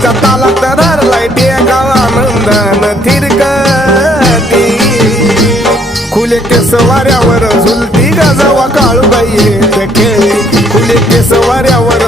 ढोलाच्या तालात धरलाय टेकावा नंदन थिरकती खुले केस वाऱ्यावर झुलती गजवा काळूबाई येत खेळी खुले केस वाऱ्यावर